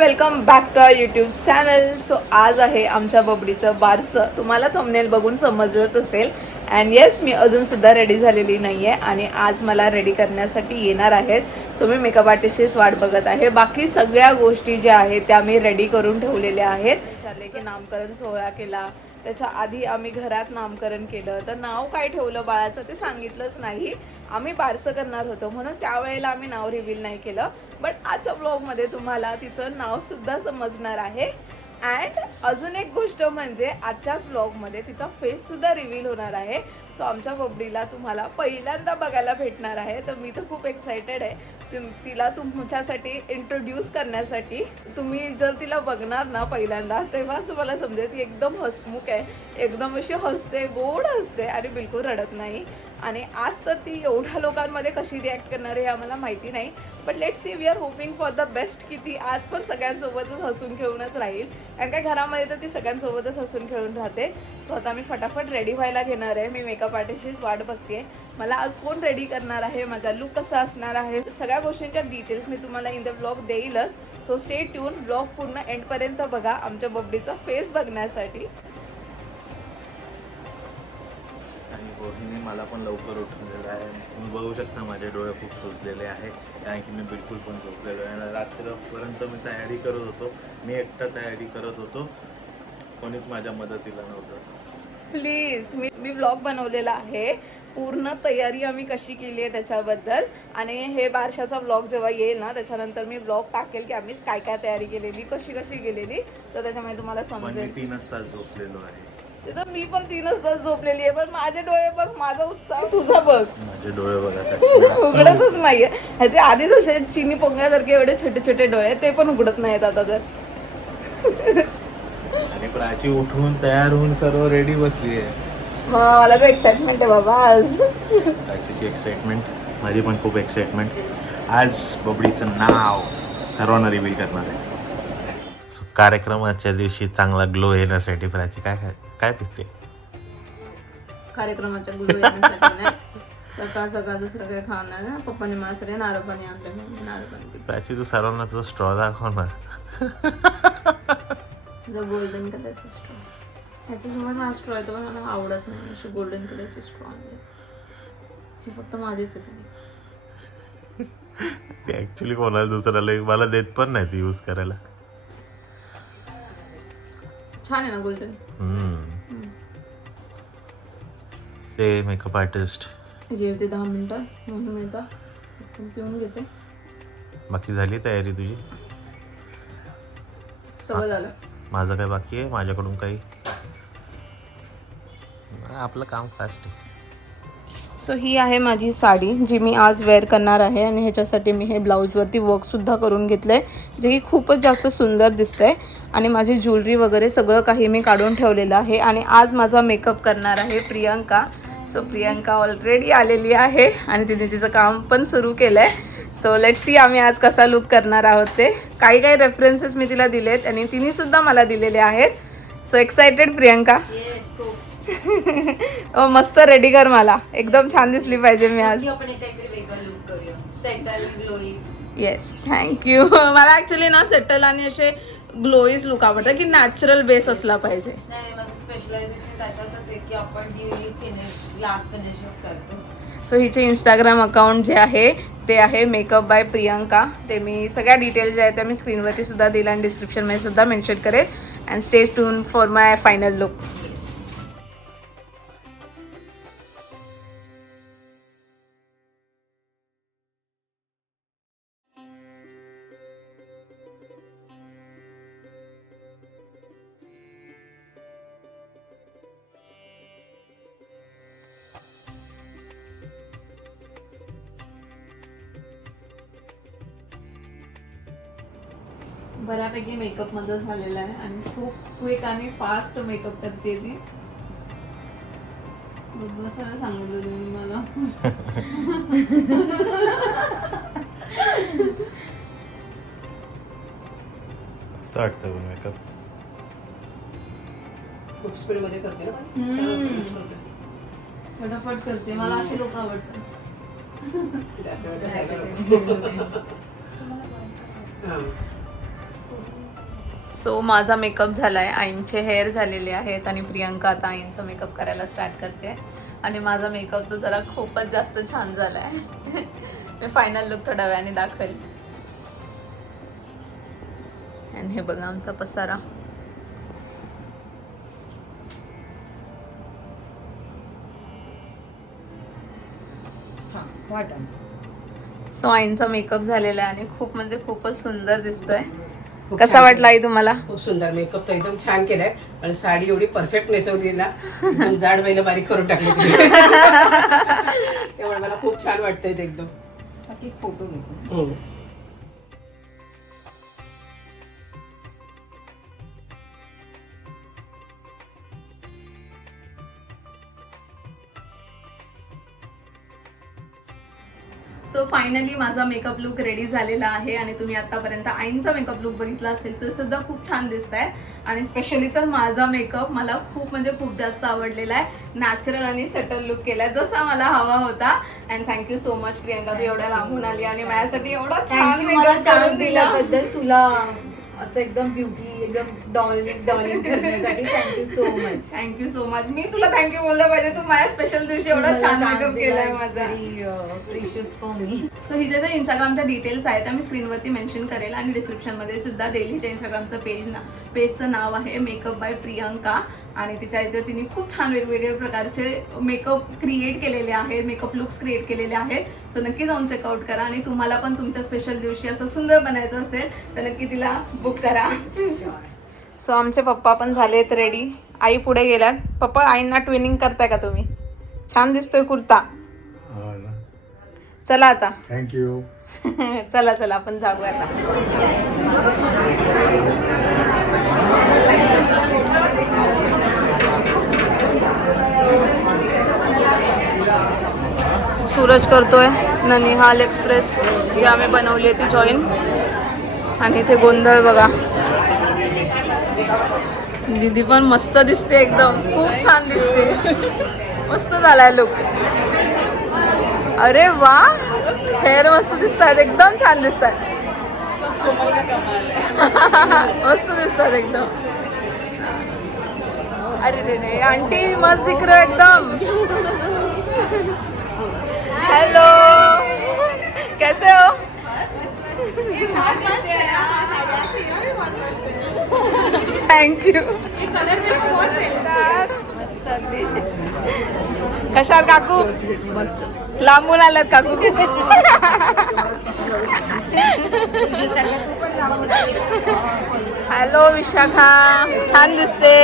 Welcome back to our YouTube channel. So आज आहे आमच्या बबडीचं बारसं. तुम्हाला थंबनेल बघून समजलंच असेल. अँड येस, मी अजूनसुद्धा रेडी झालेली नाही आहे आणि आज मला रेडी करण्यासाठी येणार आहेत. सो मी मेकअप आर्टिस्टचीच वाट बघत आहे. बाकी सगळ्या गोष्टी ज्या आहेत त्या मी रेडी करून ठेवलेल्या आहेत. विचारले की नामकरण सोहळा केला, त्याच्या आधी आम्ही घरात नामकरण केलं, तर नाव काय ठेवलं बाळाचं ते सांगितलंच नाही. आम्ही बारसं करणार होतो म्हणून त्यावेळेला आम्ही नाव रिव्हील नाही केलं. बट आजच्या ब्लॉगमध्ये तुम्हाला तिचं नावसुद्धा समजणार आहे. अँड अजून एक गोष्ट म्हणजे आजच्याच ब्लॉगमध्ये तिचा फेससुद्धा रिव्हील होणार आहे. सो आमच्या बबडीला तुम्हाला पहिल्यांदा बघायला भेटणार आहे. तर मी तर खूप एक्सायटेड आहे तिला तुमच्यासाठी इंट्रोड्यूस करण्यासाठी. तुम्ही जर तिला बघणार ना पहिल्यांदा तेव्हाच तुम्हाला समजेल ती एकदम हसमुख आहे, एकदम अशी हसते, गोड हसते आणि बिलकुल रडत नाही. आणि आज तर ती एवढ्या लोकांमध्ये कशी रिॲक्ट करणार आहे हे आम्हाला माहिती नाही. But let see, we are hoping for the best की ती आज पण सगळ्यांसोबतच हसून खेळूनच राहील. कारण काय घरामध्ये तर ती सगळ्यांसोबतच हसून खेळून राहते. सो आता मी फटाफट रेडी व्हायला घेणार आहे. मी मेकअप आर्टिस्टचीच वाट बघते. मला आज कोण रेडी करणार आहे, माझा लुक कसा असणार आहे, सगळ्या गोष्टींच्या डिटेल्स मी तुम्हाला इन द ब्लॉग देईलच. सो स्टे ट्यून, ब्लॉग पूर्ण एंडपर्यंत बघा आमच्या बबडीचा फेस बघण्यासाठी. आणि रोहिणी मला पण लवकर उठवलेलं आहे. तुम्ही बघू शकता माझे डोळे खूप सुजलेले आहे, कारण की मी बिलकुल पण झोपलेलो आहे. रात्रपर्यंत मी तयारी करत होतो, मी एकटा तयारी करत होतो, कोणीच माझ्या मदतीला नव्हतं. प्लीज, मी व्लॉग बनवलेला आहे, पूर्ण तयारी आम्ही कशी केली आहे त्याच्याबद्दल. आणि हे बारशाचा व्लॉग जेव्हा येईल ना त्याच्यानंतर मी व्लॉग टाकेल की आम्ही काय काय तयारी केलेली, कशी गेलेली, तर त्याच्यामुळे तुम्हाला समजेल. मी 3 तास झोपलेलो आहे. तर मी पण 3 तास झोपलेली आहे. पण माझे डोळे बघ, माझा उत्साह तुझा बघ. माझे डोळे बघा उघडतच नाहीये. ह्याच्या आधी जसे चिनी पोंग्यासारखे एवढे छोटे छोटे डोळे ते पण उघडत नाहीत आता तर. आणि प्राची उठून तयार होऊन सर्व रेडी बसली आहे. मला तर एक्साइटमेंट आहे बाबा आज. प्राचीची एक्साइटमेंट, माझी पण खूप एक्साइटमेंट. आज बबडीचं नाव सर्वांना रिव्हील करणार आहे. कार्यक्रमाच्या दिवशी चांगला ग्लो येण्यासाठी प्राची काय पिसते? कार्यक्रमाच्या गुरु येण्यासाठी नाही, सकाळ दुसरं काही खाणार ना. पप्पाने मला सगळे नारळपाणी आणलं, नारळपाणी. प्राची तू सर्वांना तो स्ट्रॉ दाखव ना. जो गोल्डन कलरचा स्ट्रॉ, ह्याच्यासमोर हा स्ट्रॉ आहे तो पण मला आवडत नाही. अशी गोल्डन कलरची स्ट्रॉ आहे, हे फक्त माझीच आहे. ते ऍक्च्युली कोणाला दुसऱ्याला मला देत पण नाही ती यूज करायला. छान आहे ना गोल्डन. ते मेकअप आर्टिस्ट जेवते 10 मिनिटं म्हणून येतं, पिऊन घेते. बाकी झाली तयारी तुझी? सगळं झालं. माझं काय बाकी आहे? माझ्याकडून काही, आपलं काम फास्ट आहे. सो ही आहे माझी साडी जी मी आज वेअर करणार आहे. आणि ह्याच्यासाठी मी हे ब्लाऊजवरती वर्कसुद्धा करून घेतलं आहे, जे की खूपच जास्त सुंदर दिसतं आहे. आणि माझी ज्वेलरी वगैरे सगळं काही मी काढून ठेवलेलं आहे. आणि आज माझा मेकअप करणार आहे प्रियंका. सो प्रियंका ऑलरेडी आलेली आहे आणि तिने तिचं काम पण सुरू केलं आहे. सो लेट्स सी आम्ही आज कसा लुक करणार आहोत ते. काही रेफरन्सेस मी तिला दिलेत आणि तिनेसुद्धा मला दिलेले आहेत. So excited Priyanka? ओ मस्त रेडी कर, मला एकदम छान दिसली पाहिजे मी आज. Yes, thank you. मला ॲक्च्युली ना सेटल आणि असे ग्लोईज लुक आवडतं की नॅचरल बेस असला पाहिजे. सो हिचे इंस्टाग्राम अकाउंट जे आहे ते आहे मेकअप बाय प्रियंका. ते मी सगळ्या डिटेल्स जे आहेत त्या मी स्क्रीनवरती सुद्धा दिला आणि डिस्क्रिप्शनमध्ये सुद्धा मेन्शन करेल. And stay tune for my final look. बऱ्यापैकी मेकअप मध्ये झालेला आहे आणि खूप क्विक आणि फास्ट मेकअप करते ती. सगळं सांगितलं तुम्ही मला. वाटतं मेकअप खूप स्पीड मध्ये करते ना, फटाफट करते. मला अशी लोक आवडतात. सो माझा मेकअप झाला आहे, आईंचे हेअर झालेले आहेत आणि प्रियंका आता आईंचा मेकअप करायला स्टार्ट करते आणि माझा मेकअप तर जरा खूपच जास्त छान झाला आहे. मी फायनल लुक थोड्या वेळाने दाखवेल. आणि हे बघा आमचा पसारा. सो आईंचा मेकअप झालेला आहे आणि खूप म्हणजे खूपच सुंदर दिसतोय. कसा वाटला आई तुम्हाला? खूप सुंदर मेकअप तर एकदम छान केलाय आणि साडी एवढी परफेक्ट नेसवली ना, एकदम जाड बाईला बारीक करून टाकली तिने. त्यामुळे मला खूप छान वाटतंय ते एकदम. फोटो घेतो. सो फायनली माझा मेकअप लुक रेडी झालेला आहे आणि तुम्ही आतापर्यंत आईंचा मेकअप लुक बघितला असेल तर सुद्धा खूप छान दिसत आहे. आणि स्पेशली तर माझा मेकअप मला खूप म्हणजे खूप जास्त आवडलेला आहे. नॅचरल आणि सेटल लुक केलाय जसा मला हवा होता. And thank you so much Priyanka, तू एवढ्या लांबून आली आणि माझ्यासाठी एवढा छान मेकअप करून दिल्याबद्दल तुला असं एकदम ब्युटी एकदम डॉलिंग करण्यासाठी thank you so much. Thank you so much. मी तुला थँक्यू बोललं पाहिजे, तू माझ्या स्पेशल दिवशी एवढा छान मेकअप केलाय माझा. Precious for me. सो हिचे जे इंस्टाग्रामच्या डिटेल्स आहेत त्या मी स्क्रीनवरती मेन्शन करेल आणि डिस्क्रिप्शनमध्ये सुद्धा देईल. हिच्या इंस्टाग्रामचं पेजचं नाव आहे मेकअप बाय प्रियंका आणि तिच्या इथे तिने खूप छान वेगवेगळे प्रकारचे मेकअप क्रिएट केलेले आहेत, मेकअप लुक्स क्रिएट केलेले आहेत. सो नक्की जाऊन चेकआउट करा आणि तुम्हाला पण तुमच्या स्पेशल दिवशी असं सुंदर बनायचं असेल तर नक्की तिला बुक करा. सो आमचे पप्पा पण झालेत रेडी. आई पुढे गेल्यात. पप्पा आईंना ट्विनिंग करताय का तुम्ही? छान दिसतोय कुर्ता. चला आता. थँक्यू. चला चला आपण जाऊया आता. सूरज करतोय ननिहाल एक्सप्रेस जी आम्ही बनवली आहे ती जॉईन. आणि इथे गोंधळ बघा. दीदी पण मस्त दिसते, एकदम खूप छान दिसते. मस्त झालाय लुक. अरे वा, हेअर मस्त दिसत आहेत, एकदम छान दिसत आहेत. मस्त दिसतात एकदम. अरे रे रे आंटी मस्त दिख रहे हो एकदम. हेलो, कैसे हो? थँक्यू. कशात काकू? लांबून आलात काकू. हॅलो विशाखा, छान दिसते.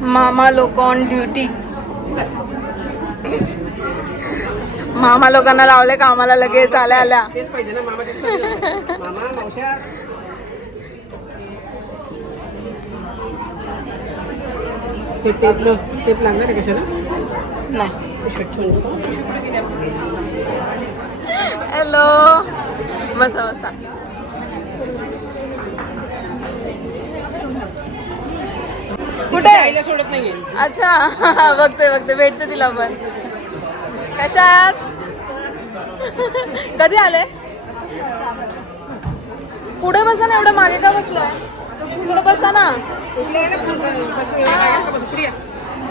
मामा लोक ऑन ड्युटी. मामा लोकांना लावले कामाला लगेच आल्या आल्या. तेच पाहिजे ना मामा. तेच पाहिजे. मामा मावश्या ते टेप लागणार आहे कशाला? नाही. हॅलो, बसा बसा. कुठे? आईला सोडत नाहीये. अच्छा बघते बघते, भेटते तिला पण. कशात? कधी आले? पुढे बसा ना, एवढं मागे का बसलाय? पुढे बसा ना.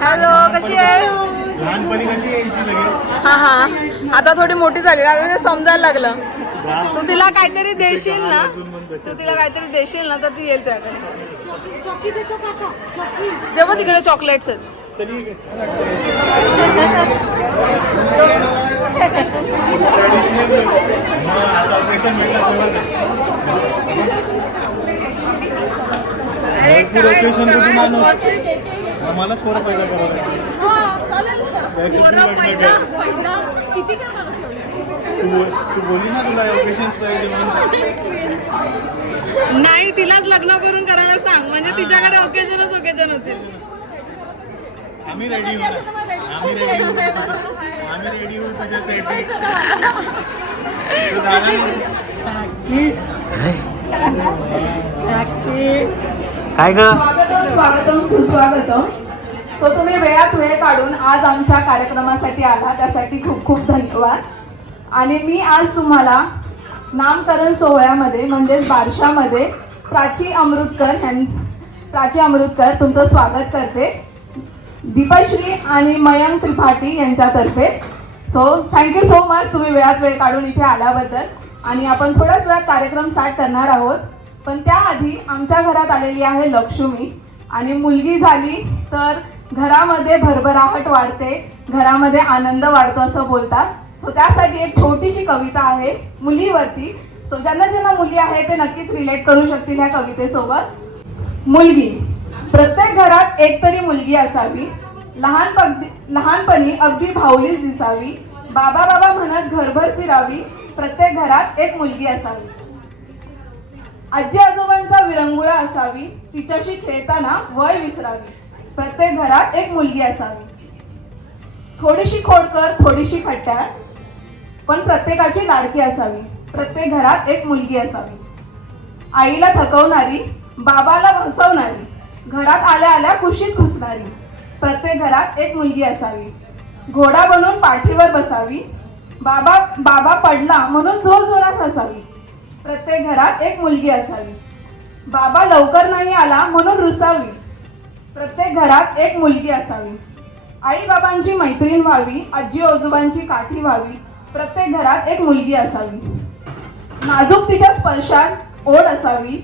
हॅलो, कशी आहे? लहानपणी कशी यायची लगेच? हा हा, आता थोडी मोठी झाली, आता ते समजायला लागलं. तू तिला काहीतरी देशील ना, तर ती येईल त्याकडे. जेव्हा तिकडे चॉकलेट्स आहेत. मलाच पोरं पैदा करावं. तू बोलली ना तुला ओकेशन्स पाहिजे म्हणून. नाही, तिलाच लग्न करून करायला सांग, म्हणजे तिच्याकडे ओकेजन होतील. आम्ही रेडी होऊ तुझ्यासाठी. काय ग? स्वागतम सुस्वागतम. सो तुम्ही वेळात वेळ काढून आज आमच्या कार्यक्रमासाठी आला, त्यासाठी खूप खूप धन्यवाद. आणि मी आज तुम्हाला नामकरण सोहळ्यामध्ये म्हणजेच बारशामध्ये प्राची अमृतकर तुमचं स्वागत करते दीपश्री आणि मयंक त्रिपाठी यांच्यातर्फे. सो थँक्यू सो मच तुम्ही वेळात वेळ काढून इथे आल्याबद्दल. आणि आपण थोड्याच वेळात कार्यक्रम स्टार्ट करणार आहोत. पण त्याआधी आमच्या घरात आलेली आहे लक्ष्मी. आणि मुलगी झाली तर घरामध्ये भरभराहट वाढते, घरामध्ये आनंद वाढतो असं बोलतात. सो त्यासाठी एक छोटीशी कविता आहे मुलीवरती. सो ज्यांना मुली आहेत ते नक्कीच रिलेट करू शकतील ह्या कवितेसोबत. मुलगी. प्रत्येक घरात एक तरी मुलगी असावी, लहानपणी अगदी भावलीच दिसावी, बाबा बाबा म्हणत घरभर फिरावी, प्रत्येक घरात एक मुलगी असावी. आजी आजोबांचा विरंगुळा असावी, तिच्याशी खेळताना वय विसरावी, प्रत्येक घरात एक मुलगी असावी. थोडीशी खोडकर, थोडीशी खट्याळ, पण प्रत्येकाची लाडकी असावी, प्रत्येक घरात एक मुलगी असावी. आईला थकवणारी, बाबाला बसवणारी, घरात आल्या आल्या कुशीत घुसणारी, प्रत्येक घरात एक मुलगी असावी. घोडा बनून पाठीवर बसावी, बाबा पडला म्हणून जोरजोरात हसावी, प्रत्येक घरात एक मुलगी असावी. बाबा लवकर नाही आला म्हणून रुसावी, प्रत्येक घरात एक मुलगी असावी. आई बाबांची मैत्रीण व्हावी, आजी आजोबांची काठी व्हावी, प्रत्येक घरात एक मुलगी असावी. नाजूक तिच्या स्पर्शात ओढ असावी,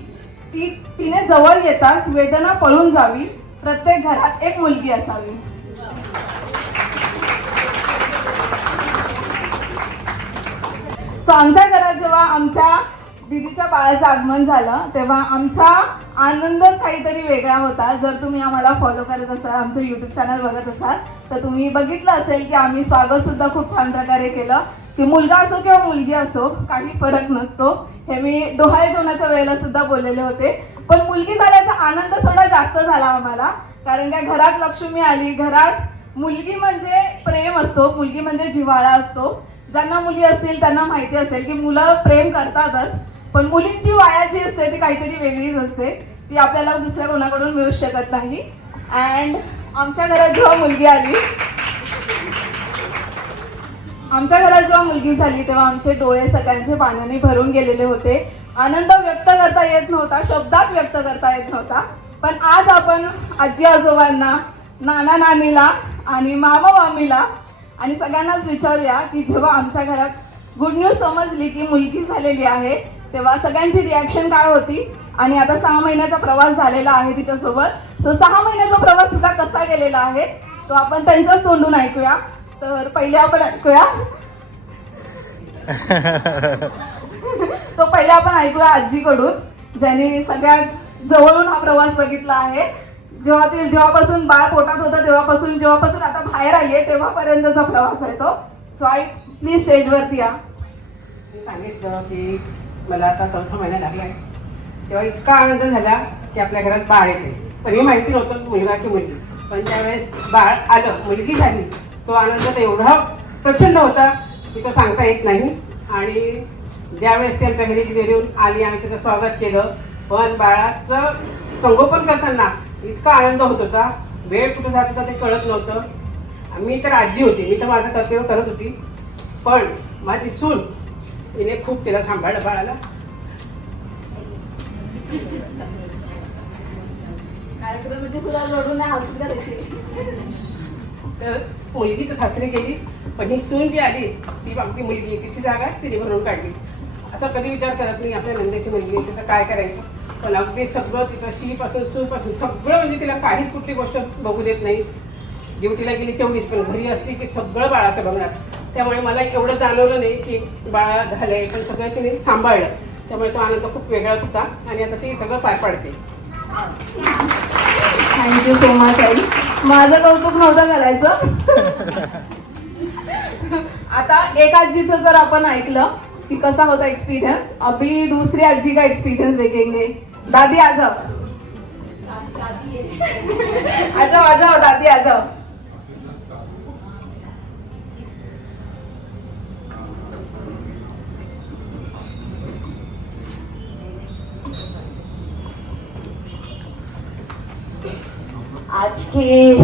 तिने जवळ येताच वेदना पळून जावी, प्रत्येक घरात एक मुलगी असावी. सो आमच्या घरात जेव्हा आमच्या दीदीच्या बाळाचं आगमन झालं तेव्हा आमचा आनंदच काहीतरी वेगळा होता. जर तुम्ही आम्हाला फॉलो करत असाल, आमचं यूट्यूब चॅनल बघत असाल तर तुम्ही बघितलं असेल की आम्ही स्वागतसुद्धा खूप छान प्रकारे केलं. की मुलगा असो किंवा मुलगी असो काही फरक नसतो, हे मी डोहाळे जेवणाच्या वेळेला सुद्धा बोललेले होते. पण मुलगी झाल्याचा आनंद थोडा जास्त झाला आम्हाला, कारण त्या घरात लक्ष्मी आली. घरात मुलगी म्हणजे प्रेम असतो, मुलगी म्हणजे जिव्हाळा असतो. ज्यांना मुली असतील त्यांना माहिती असेल की मुलं प्रेम करतातच, पण मुलींची वाया जी असते ती काहीतरी वेगळीच असते, ती आपल्याला दुसऱ्या कोणाकडून मिळू शकत नाही. अँड आमच्या घरात जेव्हा मुलगी आली, आमच्या घरात जेव्हा मुलगी झाली तेव्हा आमचे डोळे सगळ्यांचे पाण्याने भरून गेलेले होते. आनंद व्यक्त करता येत नव्हता, शब्दात व्यक्त करता येत नव्हता. पण आज आपण आजी आजोबांना, नाना नानीला आणि मामा मामीला आणि सगळ्यांनाच विचारूया की जेव्हा आमच्या घरात गुड न्यूज समजली की मुलगी झालेली आहे तेव्हा सगळ्यांची रिॲक्शन काय होती. आणि आता 6 महिन्याचा प्रवास झालेला आहे तिच्यासोबत. सो 6 महिन्याचा प्रवास सुद्धा कसा गेलेला आहे तो आपण त्यांच्याच तोंडून ऐकूया. तर पहिले आपण ऐकूया ऐकूया आजीकडून, ज्यांनी सगळ्यात जवळून हा प्रवास बघितला आहे. जेव्हापासून बाळ पोटात होतं जेव्हापासून आता बाहेर आली आहे तेव्हापर्यंतचा प्रवास आहे तो. सो आई प्लीज स्टेजवरती या. मी सांगितलं की मला आता 4था महिना लागला आहे, तेव्हा इतका आनंद झाला की आपल्या घरात बाळ येते. पण हे माहिती नव्हतं मुलगा की मुलगी. पण त्यावेळेस बाळ आलं, मुलगी झाली, तो आनंद तर एवढा प्रचंड होता की तो सांगता येत नाही. आणि ज्यावेळेस ती आमच्या घरी येऊन आली, आम्ही त्याचं स्वागत केलं. पण बाळाचं संगोपन करताना इतका आनंद होत होता, वेळ कुठं जात होता ते कळत नव्हतं. मी तर आजी होती, मी तर माझं कर्तव्य करत होती. पण माझी सून तिने खूप तिला सांभाळलं बाळाला. कार्यक्रम म्हणजे तुला रडून नाही हसून करायची. तर मुलगी तर सासरी गेली, पण ही सून जी आली ती आमची मुलगी, तिची जागा तिने भरून काढली. असं कधी विचार करत नाही आपल्या नंदेची मुलगी आहे तिचं काय करायचं. पण अगदी सगळं तिचं शीपासून सूपासून सगळं, म्हणजे तिला काहीच कुठली गोष्ट बघू देत नाही. ड्युटीला गेली तेवढीच, पण घरी असली की सगळं बाळाचं बघणार. त्यामुळे मला एवढं जाणवलं नाही की बाळा झालंय, पण सगळं तिने सांभाळलं. त्यामुळे तो आनंद खूप वेगळाच होता. आणि आता ती सगळं पार पाडते. Thank you so much I. माझं कौतुक नव्हतं करायचं. आता एक आजीचं तर आपण ऐकलं कि कसा होता एक्सपीरियंस. अभी दूसरी आजी का एक्सपीरियंस देखेंगे. दादी आ जाओ. आ जाओ दादी आ जाओ. आज की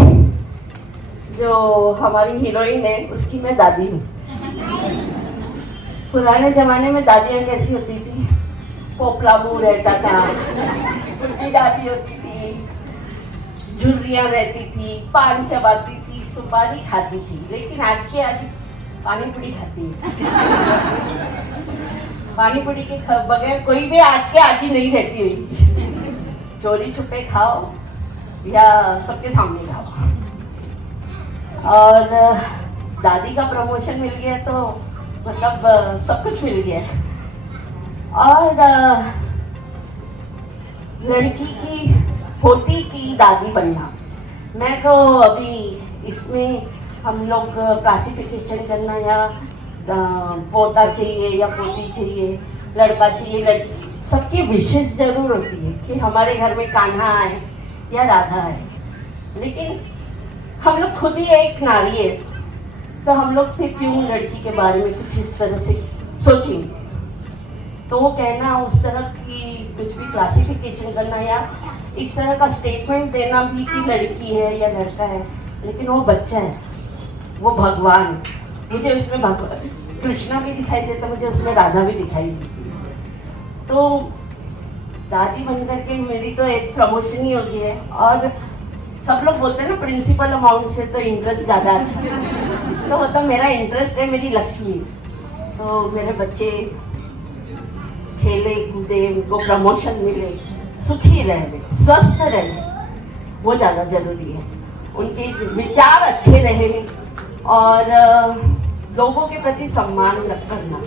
जो हमारी हीरोइन है उसकी मैं दादी हूँ। पुराने जमाने में दादियाँ कैसी होती थी, पोपला मुंह रहता था, बुढ़ी दादी होती थी, झुर्रियाँ रहती थी, पान चबाती थी, सुपारी खाती थी। लेकिन आज की आदि पानी पूरी खाती है। पानी पूरी के बगैर कोई भी आज के आदि नहीं रहती हुई। चोरी छुपे खाओ या सबके सामने खाओ। और दादी का प्रमोशन मिल गया तो मतलब सब कुछ मिल गया। और लड़की की पोती की दादी बनना, मैं तो अभी इसमें हम लोग क्लासिफिकेशन करना या पोता चाहिए या पोती चाहिए, लड़का चाहिए लड़की, सबकी विशेष जरूर होती है कि हमारे घर में कान्हा है या राधा है। लेकिन हम लोग खुद ही एक नारी है, तो हम लोग फिर क्यों लड़की के बारे में कुछ इस तरह से सोचेंगे। तो वो कहना उस तरह की कुछ भी क्लासिफिकेशन करना या इस तरह का स्टेटमेंट देना भी कि लड़की है या लड़का है, लेकिन वो बच्चा है, वो भगवान है। मुझे उसमें भगवान कृष्णा भी दिखाई देता, मुझे उसमें राधा भी दिखाई देती। तो दादी बनकर के मेरी तो एक प्रमोशन ही हो गई है। और सब लोग बोलते हैं ना प्रिंसिपल अमाउंट से तो इंटरेस्ट ज़्यादा अच्छा है, तो वो तो मेरा इंटरेस्ट है, मेरी लक्ष्मी। तो मेरे बच्चे खेले कूदे, उनको प्रमोशन मिले, सुखी रहे, स्वस्थ रहे, वो ज़्यादा जरूरी है। उनके विचार अच्छे रहे और लोगों के प्रति सम्मान करना।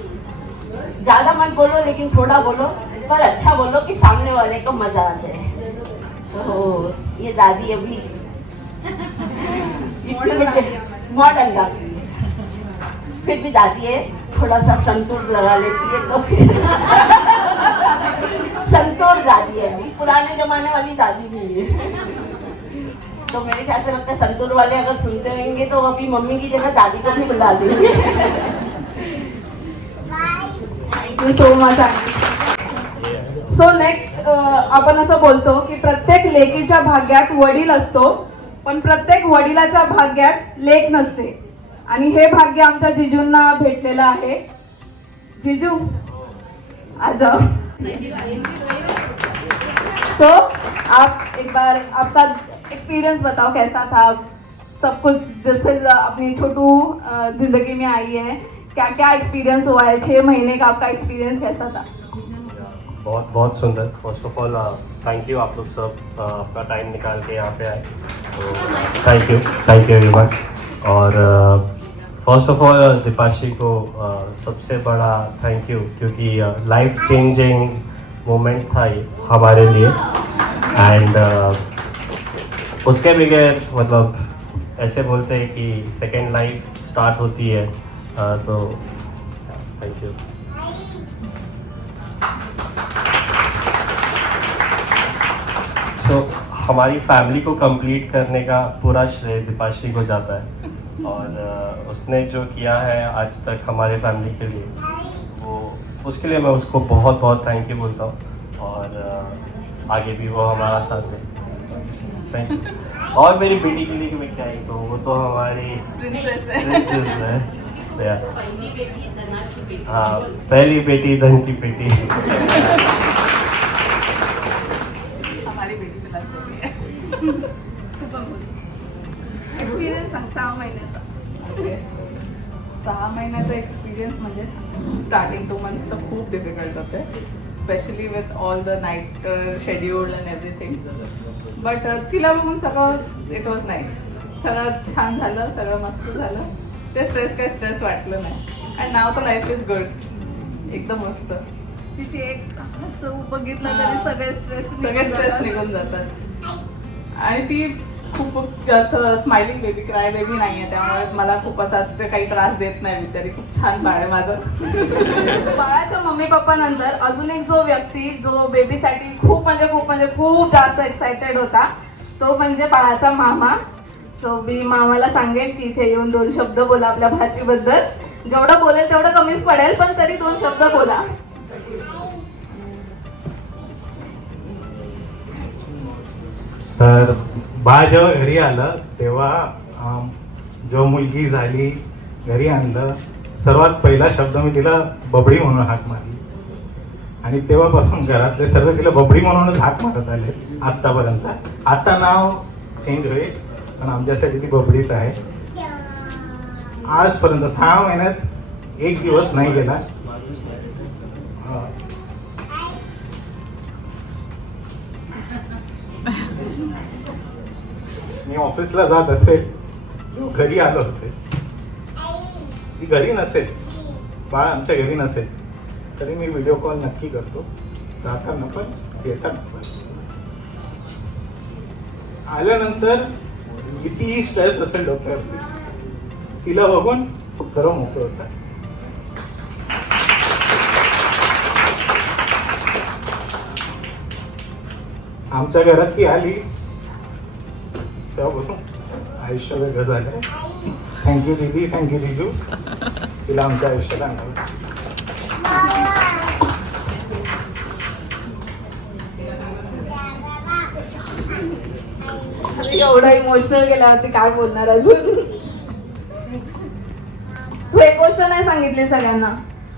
ज़्यादा मत बोलो लेकिन थोड़ा बोलो, पर अच्छा बोलो कि सामने वाले को मजा आ जाए। तो ये दादी अभी मॉडर्न दादी है, फिर भी दादी है, थोड़ा सा संतूर लगा लेती है तो फिर संतूर दादी है, अभी पुराने जमाने वाली दादी नहीं है। तो मेरे ख्याल से लगता है संतूर वाले अगर सुनते होंगे तो अभी मम्मी की जगह दादी को भी बुला देंगे। Thank you so much aunty. So next आपण असं बोलतो की प्रत्येक लेकीच्या भाग्यात वडील असतो, पण प्रत्येक वडिलाच्या भाग्यात लेक नसते. आणि हे भाग्य आमच्या जिजूंना भेटलेलं आहे. जिजू आ जाओ. सो आप एक बार आपका एक्सपीरियंस बताओ, कैसा था सब कुछ जब से अपनी छोटू जिंदगी में आई है, क्या क्या एक्सपीरियंस हुआ है 6 महीने का, आपका एक्सपीरियंस कैसा था? बहुत बहुत सुंदर. First of all thank you, आप लोग सब आपका टाइम निकाल के यहाँ पे आए, तो थैंक यू वेरी मच. और फर्स्ट ऑफ ऑल दीपाशी को सबसे बड़ा थैंक यू, क्योंकि लाइफ चेंजिंग मोमेंट था ये हमारे लिए. एंड उसके बगैर मतलब ऐसे बोलते हैं कि सेकेंड लाइफ स्टार्ट होती है, तो थैंक यू. सो हमारी फैमिली को कंप्लीट करने का पूरा श्रेय दीपाश्री को जाता है, और उसने जो किया है आज तक हमारे फैमिली के लिए, वो उसके लिए मैं उसको बहुत बहुत थैंक यू बोलता हूँ. और आगे भी वो हमारा साथ है. Thank you. और मेरी बेटी के लिए कि मैं क्या ही कहूँ, वो तो हमारी प्रिंसेस है. हाँ, पहली बेटी धन की बेटी. हमारी बेटी प्लस होती है. एक्सपिरियन्स सांग 6 महिन्याचा. 6 महिन्याचा एक्सपिरियन्स म्हणजे स्टार्टिंग 2 मंथ्स तर खूप डिफिकल्ट होते, specially with all the night schedule and everything. But तिला बघून सगळं इट वॉज नाईस. सगळं छान झालं, सगळं मस्त झालं. ते काही स्ट्रेस वाटलं नाही. अँड नाव तर लाईफ इज गुड, एकदम मस्त. तिची एक हसू बघितलं तरी सगळे स्ट्रेस निघून जातात. आणि ती खूप जास्त स्माइलिंग बेबी, क्राय बेबी नाही आहे, त्यामुळे मला खूप असा काही त्रास देत नाही बिचारी. खूप छान बाळ आहे माझं. बाळाच्या मम्मी पप्पा नंतर अजून एक जो व्यक्ती जो बेबीसाठी खूप जास्त एक्सायटेड होता, तो म्हणजे बाळाचा मामा. सो मी मामाला सांगेन की इथे येऊन 2 शब्द बोला आपल्या भाचीबद्दल. जेवढं बोलेल तेवढं कमीच पडेल, पण तरी 2 शब्द बोला. तर बाळ जेव्हा घरी आलं तेव्हा जो मुलगी झाली घरी आणलं, सर्वात पहिला शब्द मी तिला बबडी म्हणून हाक मारली आणि तेव्हापासून घरातले सर्व तिला बबडी म्हणूनच हाक मारत आले आत्तापर्यंत. आता नाव चेंज होईल पण आमच्यासाठी ती बबडीच आहे. आजपर्यंत 6 महिन्यात एक दिवस नाही गेला. मी ऑफिसला जात असेल किंवा घरी आलो असेल, ती घरी नसेल, बाळ आमच्या घरी नसेल तरी मी व्हिडिओ कॉल नक्की करतो, जाताना पण येताना पण. आल्यानंतर कितीही स्ट्रेस असेल डोक्यावरती, तिला बघून सर्व मोकळं होतं. आमच्या घरात ती आली तेव्हापासून आयुष्य वेगळं झालं. थँक्यू दीदी, थँक्यू जिजू, तिला आमच्या आयुष्यात आणलं. एवढं इमोशनल गेल्यावरती काय बोलणार अजून. तू एक गोष्ट नाही सांगितली सगळ्यांना,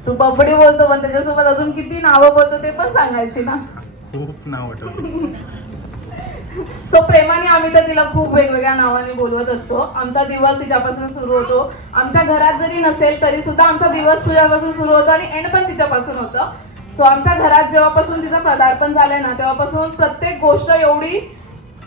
तू बबडी बोलतो पण त्याच्यासोबत अजून किती नावं बोलतो ते पण सांगायची ना. खूप नाव आठवतं. सो प्रेमाने आम्ही तर तिला खूप वेगवेगळ्या नावाने बोलवत असतो. आमचा दिवस तिच्यापासून सुरू होतो. आमच्या घरात जरी नसेल तरी सुद्धा आमचा दिवस तुझ्यापासून सुरू होतो आणि एंड पण तिच्यापासून होतं. सो आमच्या घरात जेव्हापासून तिचं पदार्पण झालंय ना तेव्हापासून प्रत्येक गोष्ट एवढी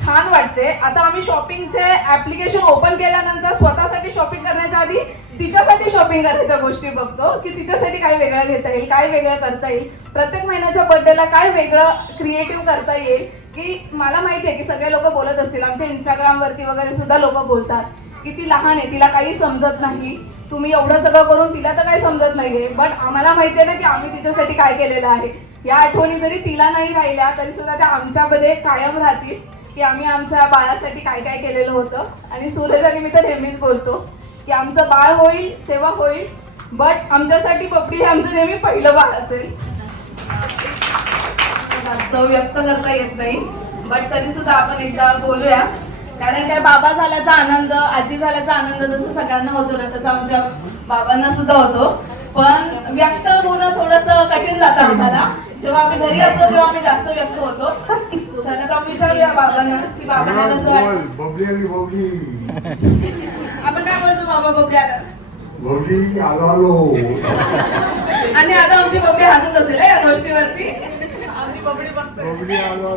छान वाटते. आता आम्ही शॉपिंगचे ऍप्लिकेशन ओपन केल्यानंतर स्वतःसाठी शॉपिंग करण्याच्या आधी तिच्यासाठी शॉपिंग करायच्या गोष्टी बघतो की तिच्यासाठी काय वेगळं घेता येईल, काय वेगळं करता येईल, प्रत्येक महिन्याच्या बर्थडेला काय वेगळं क्रिएटिव्ह करता येईल. की मला माहिती आहे की सगळे लोक बोलत असतील, आमच्या इंस्टाग्रामवरती वगैरे सुद्धा लोक बोलतात की ती लहान आहे, तिला काही समजत नाही, तुम्ही एवढं सगळं करून तिला तर काही समजत नाहीये. बट आम्हाला माहिती आहे ना की आम्ही तिच्यासाठी काय केलेलं आहे. या आठवणी जरी तिला नाही राहिल्या तरी सुद्धा त्या आमच्यामध्ये कायम राहतील की आम्ही आमच्या बाळासाठी काय काय केलेलं होतं. आणि सूरज आणि मी तर नेहमीच बोलतो की आमचं बाळ होईल तेव्हा होईल, बट आमच्यासाठी बबडी हे आमचं नेहमी पहिलं बाळ असेल. जास्त व्यक्त करता येत नाही बट तरी सुद्धा आपण एकदा बोलूया. कारण काय बाबा झाल्याचा आनंद, आजी झाल्याचा आनंद जसं सगळ्यांना होतो ना तसा आमच्या बाबांना सुद्धा होतो. पण व्यक्त होणं थोडंसं कठीण जातं आम्हाला. जेव्हा आम्ही घरी असतो तेव्हा आम्ही जास्त व्यक्त होतो. तर आम्ही विचारूया बाबांना की बाबांना कसं वाटतं. बबली आणि बबली, आपण काय बोलतो बाबा बबली आला बबली आलो. आणि आता आमची बबली हसत असेल या गोष्टीवरती. बबली आलो.